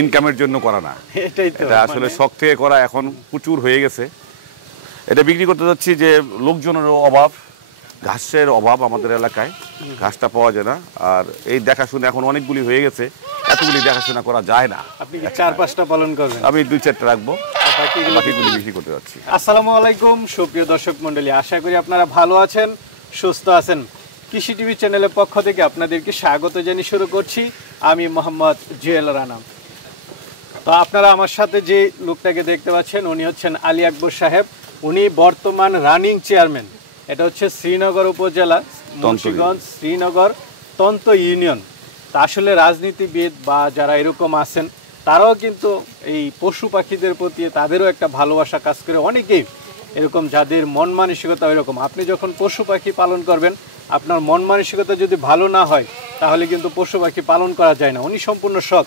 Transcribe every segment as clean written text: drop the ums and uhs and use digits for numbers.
ইনকামের জন্য করা না, এটা আসলে শখ থেকে করা, এখন প্রচুর হয়ে গেছে। এটা বিক্রি করতে যাচ্ছি যে লোকজনের অভাব, ঘাসের অভাব আমাদের এলাকায়, ঘাসটা পাওয়া যায় না। আর এই দেখাশোনা এখন অনেকগুলি হয়ে গেছে, এতগুলি দেখাশোনা করা যায় না। আপনি কি 4-5টা পালন করবেন? আমি 2-4টা রাখবো, বাকিগুলি বিক্রি করতে যাচ্ছি। আসসালামু আলাইকুম সুপ্রিয় দর্শক মণ্ডলী, আশা করি আপনারা ভালো আছেন, সুস্থ আছেন। কৃষি টিভি চ্যানেলের পক্ষ থেকে আপনাদেরকে স্বাগত জানিয়ে শুরু করছি আমি মোহাম্মদ জুয়েল রানা। তো আপনারা আমার সাথে যে লোকটাকে দেখতে পাচ্ছেন উনি হচ্ছেন আলী আকবর সাহেব। উনি বর্তমান রানিং চেয়ারম্যান। এটা হচ্ছে শ্রীনগর উপজেলা, মুন্সিগঞ্জ শ্রীনগর তন্ত ইউনিয়ন। তা আসলে রাজনীতিবিদ বা যারা এরকম আছেন তারাও কিন্তু এই পশু পাখিদের প্রতি তাদেরও একটা ভালোবাসা কাজ করে। অনেকেই এরকম যাদের মন মানসিকতা এরকম, আপনি যখন পশু পাখি পালন করবেন আপনার মন মানসিকতা যদি ভালো না হয় তাহলে কিন্তু পশু পাখি পালন করা যায় না। উনি সম্পূর্ণ শখ,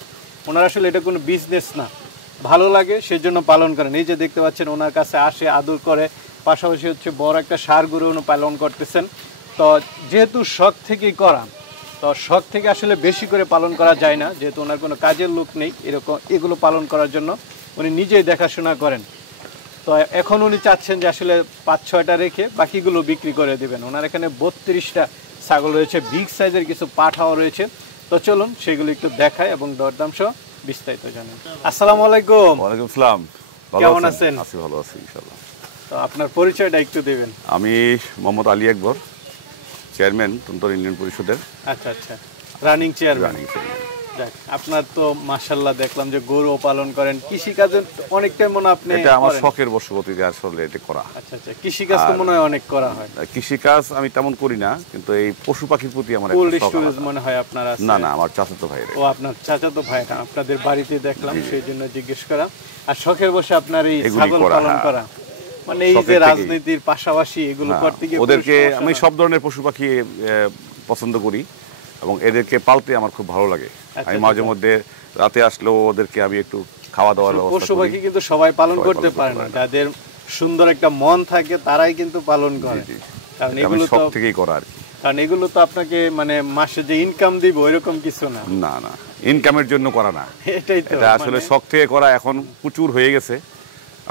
ওনার আসলে এটা কোনো বিজনেস না, ভালো লাগে সেই জন্য পালন করেন। এই যে দেখতে পাচ্ছেন ওনার কাছে আসে, আদর করে, পাশাপাশি হচ্ছে বড় একটা সার গরু উনি পালন করতেছেন। তো যেহেতু শখ থেকেই করা, তো শখ থেকে আসলে বেশি করে পালন করা যায় না, যেহেতু ওনার কোনো কাজের লোক নেই এরকম এগুলো পালন করার জন্য, উনি নিজেই দেখাশোনা করেন। তো এখন উনি চাচ্ছেন যে আসলে 5-6টা রেখে বাকিগুলো বিক্রি করে দেবেন। ওনার এখানে 32টা ছাগল রয়েছে, বিগ সাইজের কিছু পাঠাও রয়েছে। তো চলুন সেগুলো একটু দেখায় এবং দরদাম সহ বিস্তারিত জানেন। আসসালামু আলাইকুম। ওয়ালাইকুম আসসালাম। কেমন আছেন? আছি, ভালো আছি ইনশাআল্লাহ। তো আপনার পরিচয়টা একটু দিবেন। আমি মোহাম্মদ আলী আকবর, চেয়ারম্যান তন্তর ইউনিয়ন পরিষদের। আচ্ছা আচ্ছা, রানিং চেয়ারম্যান। Running chairman. যাক, আপনার তো মাশাআল্লাহ দেখলাম যে গরু পালন করেন, কৃষি কাজে অনেকটাই মনে আপনি এটা আমার শখের বশবর্তীতে আসলে এটা করা। আচ্ছা আচ্ছা, কৃষি কাজ তো মনে হয় অনেক করা হয়। কৃষি কাজ আমি তেমন করি না, কিন্তু এই পশু পাখির প্রতি আমার কোল্ড একটা শখ স্টোরেজ আছে। মনে হয় আপনার আছে? না না, আমার চাচাতো ভাই। ও আপনার চাচাতো ভাই, আপনাদের বাড়িতে দেখলাম সেই জন্য জিজ্ঞেস করা। আর শখের বসে আপনার এই ছাগল পালন করা, মানে এই যে রাজনীতির পাশাপাশি এগুলো করতে গিয়ে ওদেরকে আমি সব ধরনের পশু পাখি পছন্দ করি এবং এদেরকে পালতে আমার খুব ভালো লাগে। আমি মাঝে মধ্যে রাতে আসলেও ওদেরকে আমি একটু খাওয়া দাওয়ার ব্যবস্থা করি। পশু পাখি কিন্তু সবাই পালন করতে পারে না, যাদের সুন্দর একটা মন থাকে তারাই কিন্তু পালন করে। কারণ এগুলো শখ থেকেই করা আর কি। কারণ এগুলো তো আপনাকে মানে মাসে যে ইনকাম দিব এরকম কিছু না। না না, ইনকামের জন্য করা না, এটাই তো। এটা আসলে শখ থেকে করা, এখন প্রচুর হয়ে গেছে।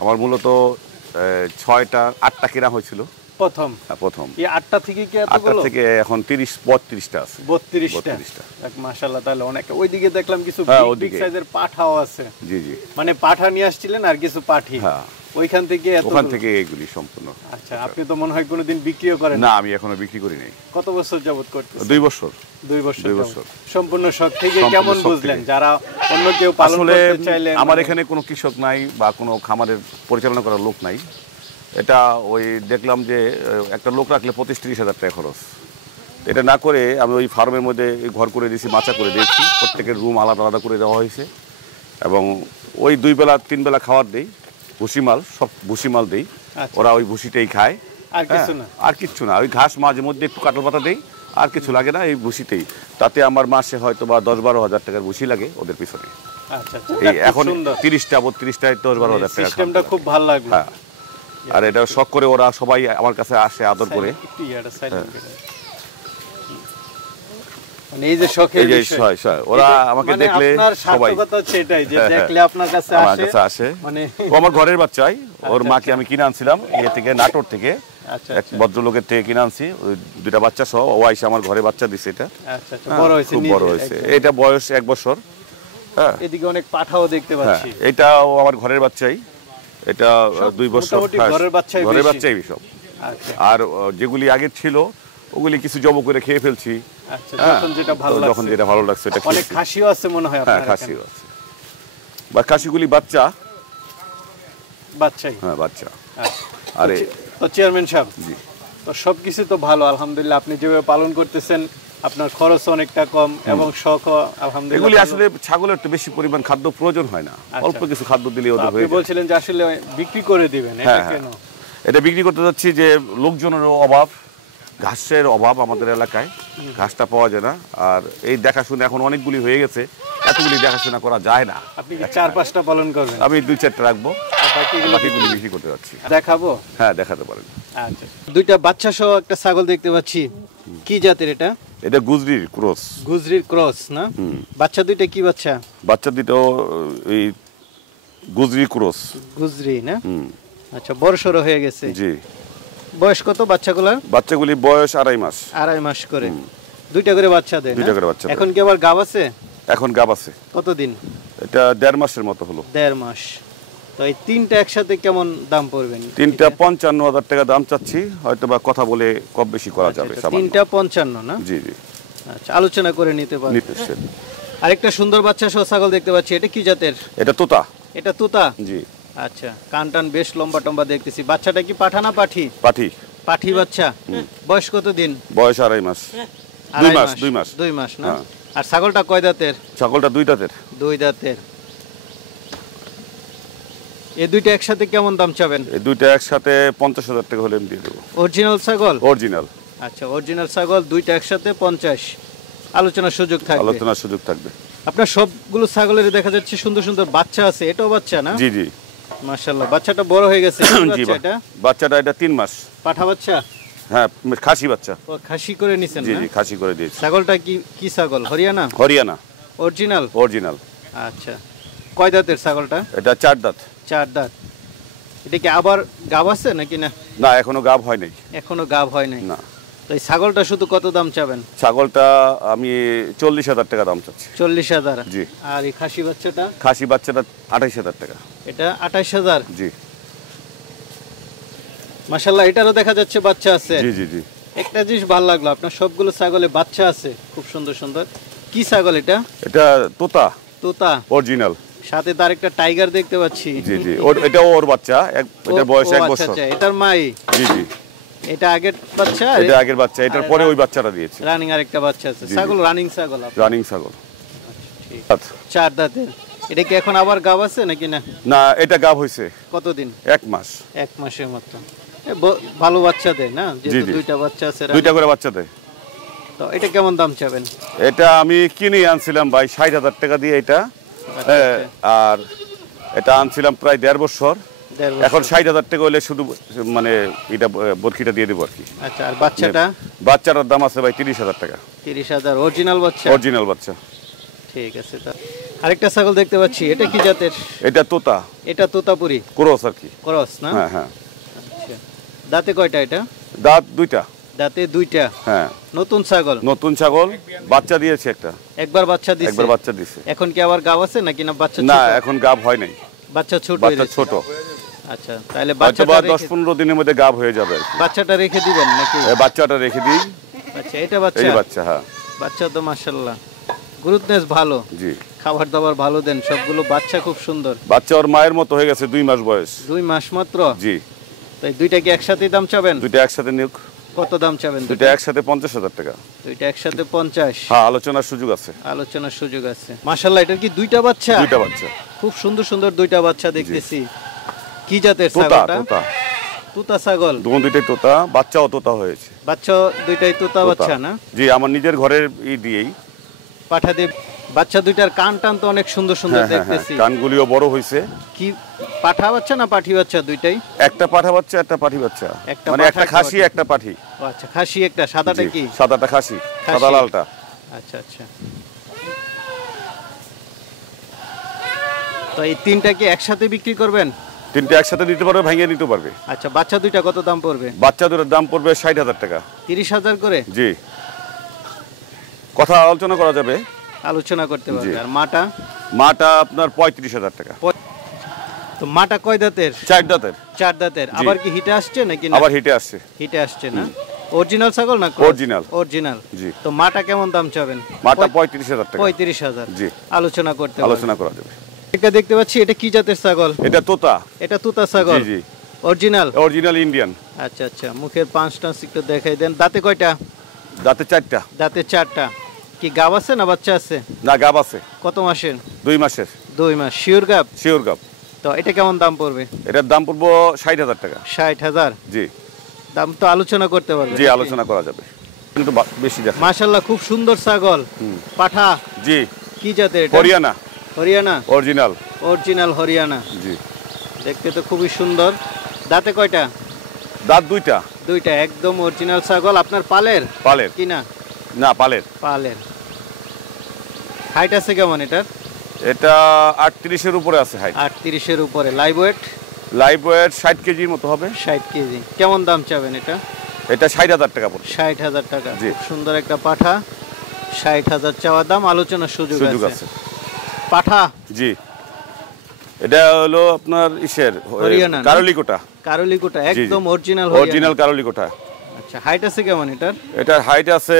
আমার মূলত 6-8টা কেনা হয়েছিল প্রথম। এই 8টা থেকে কি এতগুলো? 8টা থেকে এখন 30-32টা আছে। 32টা। মাশাআল্লাহ, তাহলে অনেক। ওইদিকে দেখলাম কিছু বিগ সাইজের পাঠাও আছে। জি জি, মানে পাঠা নিয়ে আসছিলেন আর কিছু পাঠি। হ্যাঁ, ওইখান থেকে এগুলি সম্পূর্ণ। আচ্ছা, আপনি তো মনে হয় কোনোদিন বিক্রিও করেন না? আমি এখনো বিক্রি করি নাই। কত বছর যাবত করতেছেন? 2 বছর। 2 বছর সম্পূর্ণ শখ থেকে। কেমন বুঝলেন যারা অন্য কেউ পালন করতে চাইলে? আমার এখানে কোনো কৃষক নাই বা কোনো খামারের পরিচালনা করার লোক নাই। এটা ওই দেখলাম যে একটা লোক রাখলে 25-30 হাজার টাকা খরচ। এটা না করে আমি ওই ফার্মের মধ্যে ঘর করে দিয়েছি, মাচা করে দিয়েছি, প্রত্যেকের রুম আলাদা আলাদা করে দেওয়া হয়েছে এবং ওই 2 বেলা 3 বেলা খাবার দেই, ভুসিমাল, সব ভুসিমাল দেই। ওরা ওই ভুসিটাই খায়, আর কিচ্ছু না। ওই ঘাস মাঝে মধ্যে একটু কাঁঠাল পাতা দেই, আর কিছু লাগে না, এই ভুসিতেই। তাতে আমার মাসে হয়তো বা 10-12 হাজার টাকার ভুসি লাগে ওদের পিছনে। এখন 30টা-32টা 10-12 হাজার টাকা। সিস্টেমটা খুব ভালো লাগলো। হ্যাঁ, আর এটা শখ করে ওরা সবাই আমার কাছে আসে আদর করে। এই যে শখের বিষয়, ওরা আমাকে দেখলে সবাই এটাই যে দেখলে আপনার কাছে আসে। মানে আমার ঘরের বাচ্চাই, ওর মাকে আমি কিনে আনছিলাম ইয়ে থেকে, নাটোর থেকে, এক ভদ্রলোকের থেকে কিনে আনছি। ওই 2টা বাচ্চা সহ ও আইসে আমার ঘরে বাচ্চা দিছে। এটা খুব বড় হয়েছে, এটা বয়স 1 বছর। হ্যাঁ, এদিকে অনেক পাঠাও দেখতে পাচ্ছি। এটাও আমার ঘরের বাচ্চাই, এটা 2 বছর ঘরের বাচ্চাই সব। আর যেগুলি আগে ছিল ওগুলি কিছু জব করে খেয়ে ফেলছি। যখন যেটা ভালো লাগছে। এটা অনেক খাসিও আছে মনে হয়? হ্যাঁ, খাসিও আছে। বা খাসিগুলি বাচ্চাই। হ্যাঁ, বাচ্চা। আরে তো চেয়ারম্যান সাহেব, জি, তো সবকিছু তো ভালো আলহামদুলিল্লাহ। আপনি যেভাবে পালন করতেছেন আপনার খরচ অনেকটা কম এবং শখ আলহামদুলিল্লাহ। এগুলি আসলে ছাগলের তো বেশি পরিমাণ খাদ্য প্রয়োজন হয় না, অল্প কিছু খাদ্য দিলে ওদের হয়ে যায়। আপনি বলছিলেন যে আসলে বিক্রি করে দিবেন, এটা কেন? এটা বিক্রি করতে যাচ্ছি যে লোকজনের অভাব, ঘাসের অভাব আমাদের এলাকায়, ঘাসটা পাওয়া যায় না। আর এই দেখাশোনা এখন অনেকগুলি হয়ে গেছে, এতগুলি দেখাশোনা করা যায় না। আপনি কি 4-5টা পালন করবেন? আমি 2-4টা রাখবো, বাকিগুলি বিক্রি করতে যাচ্ছি। দেখাবো? হ্যাঁ, দেখাতে পারেন। আচ্ছা, 2টা বাচ্চা সহ একটা ছাগল দেখতে পাচ্ছি, কি জাতের এটা? এটা গুজরির ক্রস। গুজরির ক্রস না? বাচ্চা দুইটা কি বাচ্চা? বাচ্চা দুটো এই গুজরি ক্রস। গুজরি না? আচ্ছা, বড় সড়ো হয়ে গেছে। জি। বয়স কত বাচ্চাগুলোর? বাচ্চাগুলি বয়স 2.5 মাস। 2.5 মাস করে দুইটা করে বাচ্চা দেয় না? দুইটা করে বাচ্চা দেয়। এখন কি আবার গাব আছে? এখন গাব আছে। কতদিন? এটা 1.5 মাসের মতো হলো। 1.5 মাস। তো এই তিনটা একসাথে কেমন দাম পড়বে? তিনটা 55,000 টাকা দাম চাচ্ছি, হয়তো বা কথা বলে কম বেশি করা যাবে। তিনটা 55 না? জি জি। আচ্ছা, আলোচনা করে নিতে পারবেন। নিতেছেন। আরেকটা সুন্দর বাচ্চা সহ ছাগল দেখতে পাচ্ছি, এটা কি জাতের? এটা তোতা। এটা তোতা? জি। আচ্ছা, কান টান বেশ লম্বা টম্বা দেখতেছি। বাচ্চাটা কি পাঠা না পাঠি? পাঠি। পাঠি বাচ্চা। বয়স কত দিন? বয়স 2.5 মাস। 2 মাস। 2 মাস না? আর ছাগলটা কয় দাঁতের? ছাগলটা 2 দাঁতের। 2 দাঁতের। এই দুইটা একসাথে কেমন দাম চাবেন? এই দুইটা একসাথে 50,000 টাকা হলে আমি দিয়ে দেবো। অরিজিনাল ছাগল? অরিজিনাল। আচ্ছা, অরিজিনাল ছাগল দুইটা একসাথে 50। আলোচনার সুযোগ থাকবে? আলোচনার সুযোগ থাকবে। আপনার সবগুলো ছাগলের দেখা যাচ্ছে সুন্দর সুন্দর বাচ্চা আছে। এটাও বাচ্চা না? জি জি। মাশাআল্লাহ, বাচ্চাটা বড় হয়ে গেছে। জি, বাচ্চাটা এটা 3 মাস। পাঠা বাচ্চা? হ্যাঁ, খাসি বাচ্চা। ও, খাসি করে নিছেন না? জি জি, খাসি করে দিয়েছি। ছাগলটা কি ছাগল? হরিয়ানা? হরিয়ানা। অরিজিনাল? অরিজিনাল। আচ্ছা, কয় দাঁতের ছাগলটা? এটা 4 দাঁত। 4 দাঁত। এটা কি আবার গাব আছে নাকি না? না, এখনো গাব হয় নাই। এখনো গাব হয় নাই না। তো এই ছাগলটা শুধু কত দাম চাবেন? ছাগলটা আমি 40,000 টাকা দাম চাচ্ছি। 40,000? জি। আর এই খাসি বাচ্চাটা? খাসি বাচ্চাটা 28,000 টাকা। এটা 28,000? জি। মাশাআল্লাহ, এটারও দেখা যাচ্ছে বাচ্চা আছে। জি জি জি। একটা জিনিস ভালো লাগলো, আপনার সবগুলো ছাগলে বাচ্চা আছে, খুব সুন্দর সুন্দর। কি ছাগল এটা? এটা তোতা। তোতা? অরিজিনাল। সাথে তার একটা টাইগার দেখতে পাচ্ছি। জি জি, এটাও ওর বাচ্চা। এটার বয়স 1 বছর। আচ্ছা, এটার মাই? জি জি। এটা আগের বাচ্চা? এটা আগের বাচ্চা, এটার পরে ওই বাচ্চাটা দিয়েছে। রানিং আরেকটা বাচ্চা আছে। ছাগল রানিং ছাগল? রানিং ছাগল। আচ্ছা, 4 দাঁতের। এটা কি এখন আবার গাব আছে নাকি না? না, এটা গাব হইছে। কতদিন? 1 মাস। 1 মাসের মতো। ভালো বাচ্চা দেয় না? যেহেতু দুইটা বাচ্চা আছে। দুইটা করে বাচ্চা দেয়। তো এটা কেমন দাম চাবেন? এটা আমি কিনে আনছিলাম ভাই 60,000 টাকা দিয়ে এটা। আর এটা আনছিলাম প্রায় 1.5 বছর। এখন 60,000 টাকা হলে শুধু মানে এটা বরকিটা দিয়ে দেবো আর কি। আচ্ছা, আর বাচ্চাটা? বাচ্চাটার দাম আছে ভাই 30,000 টাকা। 30,000 অরিজিনাল বাচ্চা? অরিজিনাল বাচ্চা। ঠিক আছে। আরেকটা ছাগল দেখতে পাচ্ছি, এটা কি জাতের? এটা তোতা। এটা তোতাপুরি ক্রস আর কি। ক্রস না? হ্যাঁ হ্যাঁ। আচ্ছা, দাঁতে কয়টা এটা? দাঁত 2টা। দাঁতে 2টা? হ্যাঁ। নতুন ছাগল? নতুন ছাগল, বাচ্চা দিয়েছে একটা। একবার বাচ্চা দিয়েছে? একবার বাচ্চা দিয়েছে। এখন কি আবার গাব আছে নাকি না? বাচ্চা না, এখন গাব হয় নাই। বাচ্চা ছোট? বাচ্চা ছোট। আচ্ছা, তাহলে বাচ্চাটা 10-15 দিনের মধ্যে গাব হয়ে যাবে। বাচ্চাটা রেখে দিবেন নাকি? বাচ্চাটা রেখে দিই। আচ্ছা, এটা বাচ্চা? এই বাচ্চা। হ্যাঁ, বাচ্চা তো মাশাআল্লাহ গ্রোথনেস ভালো। জি। খাবার দাবার ভালো দেন, সবগুলো বাচ্চা খুব সুন্দর। বাচ্চা ওর মায়ের মতো হয়ে গেছে, 2 মাস বয়স। 2 মাস মাত্র? জি। তাই দুইটা কি একসাথে দাম চাবেন? দুইটা একসাথে নিয়োগ। কত দাম চাবেন? দুইটা একসাথে 50,000 টাকা। দুইটা একসাথে 50? হ্যাঁ, আলোচনার সুযোগ আছে। আলোচনার সুযোগ আছে। মাশাআল্লাহ, এটার কি দুইটা বাচ্চা? দুইটা বাচ্চা। খুব সুন্দর সুন্দর দুইটা বাচ্চা দেখতেছি। কি জাতের তোতা? ছাগলটা? তোতা। তোতা ছাগল? দুইটাই তোতা, বাচ্চাও তোতা হয়েছে। বাচ্চা দুইটাই তোতা বাচ্চা না? জি, আমার নিজের ঘরের দিয়েই পাঠা দিয়ে। বাচ্চা দুইটার কান টান তো অনেক সুন্দর সুন্দর দেখতেছি। কানগুলিও বড় হয়েছে। কি পাঠা বাচ্চা না পাঠি বাচ্চা দুইটাই? একটা পাঠা বাচ্চা, একটা পাঠি বাচ্চা। মানে একটা খাসি, একটা পাঠি। আচ্ছা, খাসি একটা। সাদাটা কি? সাদাটা খাসি, সাদা লালটা। আচ্ছা আচ্ছা। তো এই তিনটা কি একসাথে বিক্রি করবেন? তিনটা একসাথে দিতে পারবে, ভাঙিয়ে নিতে পারবে। আচ্ছা, বাচ্চা দুইটা কত দাম পড়বে? বাচ্চা দুটোর দাম পড়বে 60,000 টাকা। 30,000 করে? জি। কথা আলোচনা করা যাবে। আলোচনা করতে পারবে। আর মাটা আপনার 35,000 টাকা। তো মাটা কয় দাঁতের? 4 দাঁতের। 4 দাঁতের। আবার কি হিটে আসছে নাকি না? আবার হিটে আসছে। হিটে আসছে না? অরিজিনাল ছাগল না? অরিজিনাল। অরিজিনাল। জি। তো মাটা কেমন দাম চাবেন? মাটা 35,000 টাকা। 35,000? জি। আলোচনা করতে পারবে। আলোচনা করা যাবে। এটা দেখতে পাচ্ছি, এটা কি জাতের ছাগল? এটা তোতা। এটা তোতা ছাগল? জি জি। অরিজিনাল? Original Indian. আচ্ছা আচ্ছা, মুখের পাঁচ টাঁচ একটু দেখাই দেন। দাঁতে কয়টা? দাঁতে 4টা। দাঁতে 4টা। কি গাব আছে না বাচ্চা আছে? না, গাব আছে। কত মাসের? 2 মাসের। 2 মাস। শিওর গাব? শিওর গাব। তো এটা কেমন দাম পড়বে? এটার দাম পড়বে 60,000 টাকা। 60,000? জি। দাম তো আলোচনা করতে পারবে? জি, আলোচনা করা যাবে। কিন্তু বেশি দেখা। মাশাআল্লাহ, খুব সুন্দর ছাগল। পাঠা? জি। কি জাতের এটা? হরিয়ানা। হরিয়ানা? অরিজিনাল। অরিজিনাল হরিয়ানা। জি। দেখতে তো খুবই সুন্দর। দাঁতে কয়টা? দাঁত 2টা। 2টা। একদম অরিজিনাল ছাগল। আপনার পালের? পালের। কিনা? না, পালের। পালের। হাইট আছে কেমন এটার? এটা 38-এর উপরে আছে হাইট। 38-এর উপরে। Live weight? লাইভ ওয়েট 60 কেজির মতো হবে। 60 কেজি। কেমন দাম চাবেন এটা? এটা 60,000 টাকা পড়বে। 60,000 টাকা। জি। খুব সুন্দর একটা পাঠা। 60,000 চাওয়া দাম, আলোচনার সুযোগ আছে। পাঠা? জি। এটা হলো আপনার ইসের হরিয়ানা, কারলিকোটা। কারলিকোটা একদম অরিজিনাল অরিজিনাল কারলিকোটা। আচ্ছা, হাইট আছে কেমন এটার? এটার হাইট আছে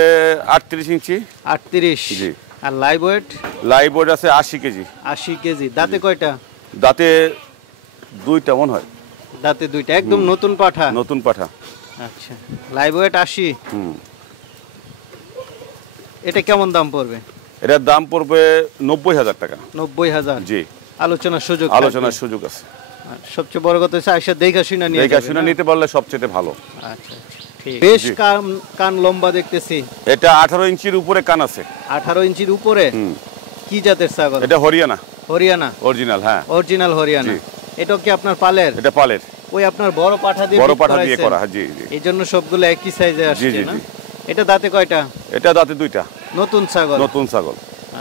38 ইঞ্চি। 38। জি। আর লাইভ ওয়েট? লাইভ ওয়েট আছে 80 কেজি। 80 কেজি। দাঁতে কয়টা? দাঁতে 2টা মনে হয়। দাঁতে 2টা। একদম নতুন পাঠা। নতুন পাঠা। আচ্ছা, লাইভ ওয়েট 80। হুম। এটা কেমন দাম পড়বে? এটার দাম পড়বে 90,000 টাকা। 90,000। জি। আলোচনার সুযোগ? আলোচনার সুযোগ আছে। সবচেয়ে বড় কথা হচ্ছে আয়সা দেখা শুনে নিয়ে দেখা শুনে নিতে পারলে সবচেয়ে ভালো। আচ্ছা, ঠিক। বেশ কান লম্বা দেখতেছি। এটা 18 ইঞ্চির উপরে কান আছে। 18 ইঞ্চির উপরে? হুম। কি জাতের ছাগল? এটা হরিয়ানা। হরিয়ানা অরিজিনাল, হ্যাঁ। অরিজিনাল হরিয়ানা। এটা কি আপনার পালের? এটা পালের। ওই আপনার বড় পাঠা দিয়ে করা। জি জি। এইজন্য সবগুলো একই সাইজে আসছে জি না? জি। এটা দাঁতে কয়টা? এটা দাঁতে 2টা। নতুন ছাগল? নতুন ছাগল।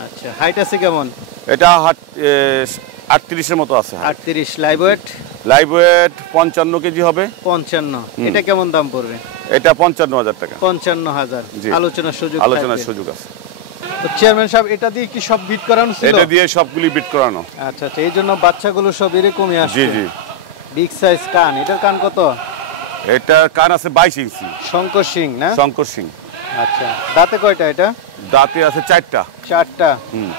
আচ্ছা, হাইট আছে কেমন? এটা 38-এর মতো আছে। 38। Live weight? Live weight 55 KG হবে। 55। এটা কেমন দাম পড়বে? এটা 55,000 টাকা। 55,000। আলোচনার সুযোগ? আলোচনার সুযোগ আছে। তো চেয়ারম্যান সাহেব, এটা দিয়ে কি সব বিট করানো ছিল? এটা দিয়ে সবগুলি বিট করানো। আচ্ছা আচ্ছা, এই জন্য বাচ্চাগুলো সব এরকমই আসছে। জি জি। বিগ সাইজ কান। এটার কান কত? এটা কান আছে 22 ইঞ্চি। শঙ্কর সিং না? শঙ্কর সিং। আচ্ছা, দাঁতে কয়টা এটা? দাঁতে আছে 4টা। 4টা। হুম।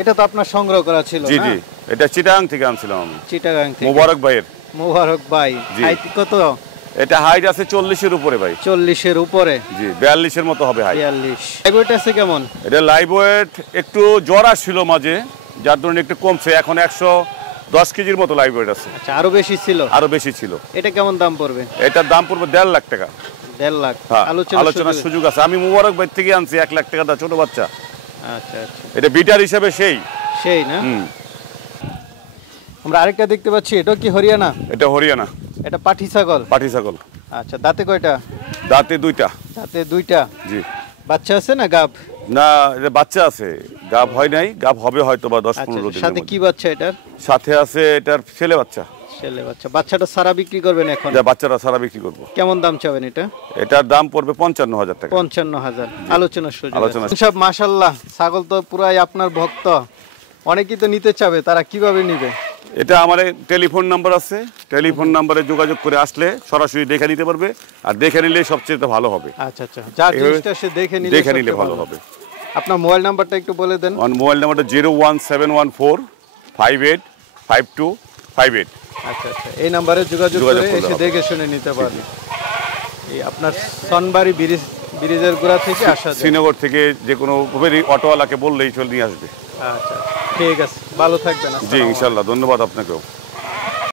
এটা তো আপনার সংগ্রহ করা ছিল? জি জি। এটা চিটাগাং থেকে আনছিলাম আমি। চিটাগাং থেকে। মোবারক ভাইয়ের। মোবারক ভাই। হাইট কত? এটা হাইট আছে 40-এর উপরে ভাই। 40-এর উপরে? জি। 42-এর মতো হবে হাইট। 42। লাইভ ওয়েট আছে কেমন? এটা লাইভ ওয়েট একটু জ্বর আসছিল মাঝে, যার জন্য একটু কমছে। এখন 110 কেজির মতো লাইভ ওয়েট আছে। আচ্ছা, আরো বেশি ছিল? আরো বেশি ছিল। এটা কেমন দাম পড়বে? এটার দাম পড়বে 1.5 লাখ টাকা। 1.5 লাখ। হ্যাঁ, আলোচনার সুযোগ আছে। আমি মোবারক ভাই থেকে আনছি 1 লাখ টাকা দা, ছোট বাচ্চা। আচ্ছা আচ্ছা। এটা বিটার হিসাবে সেই না? হুম। আমরা আরেকটা দেখতে পাচ্ছি, এটা কি হরিয়ানা? এটা হরিয়ানা। এটা পাঠি ছাগল? পাঠি ছাগল। আচ্ছা, দাঁতে কয়টা? দাঁতে 2টা। দাঁতে 2টা। জি। বাচ্চা আছে না গাব? না, এটা বাচ্চা আছে, গাব হয় নাই। গাব হবে হয়তো বা 10-15 দিনের সাথে মধ্যে। কি বাচ্চা এটার? সাথে আছে এটার ছেলে বাচ্চা। ছেলে বাচ্চা। বাচ্চাটা সারা বিক্রি করবেন এখন? যা বাচ্চারা সারা বিক্রি করব। কেমন দাম চাবেন এটা? এটার দাম পড়বে 55,000 টাকা। 55,000। আলোচনার সুযোগ আছে। সব মাশাআল্লাহ, ছাগল তো পুরাই আপনার ভক্ত। অনেকেই তো নিতে চাবে, তারা কিভাবে নিবে? এটা আমার টেলিফোন নাম্বার আছে। টেলিফোন নাম্বারে যোগাযোগ করে আসলে সরাসরি দেখে নিতে পারবে। আর দেখে নিলে সবচেয়ে ভালো হবে। আচ্ছা আচ্ছা, যার জিনিসটা সে দেখে নিলে ভালো হবে। আপনার মোবাইল নাম্বারটা একটু বলে দেন। আমার মোবাইল নাম্বারটা 01714585258। আচ্ছা আচ্ছা, এই নাম্বারে যোগাযোগ করে এসে দেখে শুনে নিতে পারবে। এই আপনার সনবাড়ি ব্রিজের গোড়া থেকে আসা যায়। শ্রীনগর থেকে যে কোনো অটোওয়ালাকে বললেই চলে নিয়ে আসবে। আচ্ছা, ঠিক আছে, ভালো থাকবেন। জি, ইনশাল্লাহ। ধন্যবাদ আপনাকেও।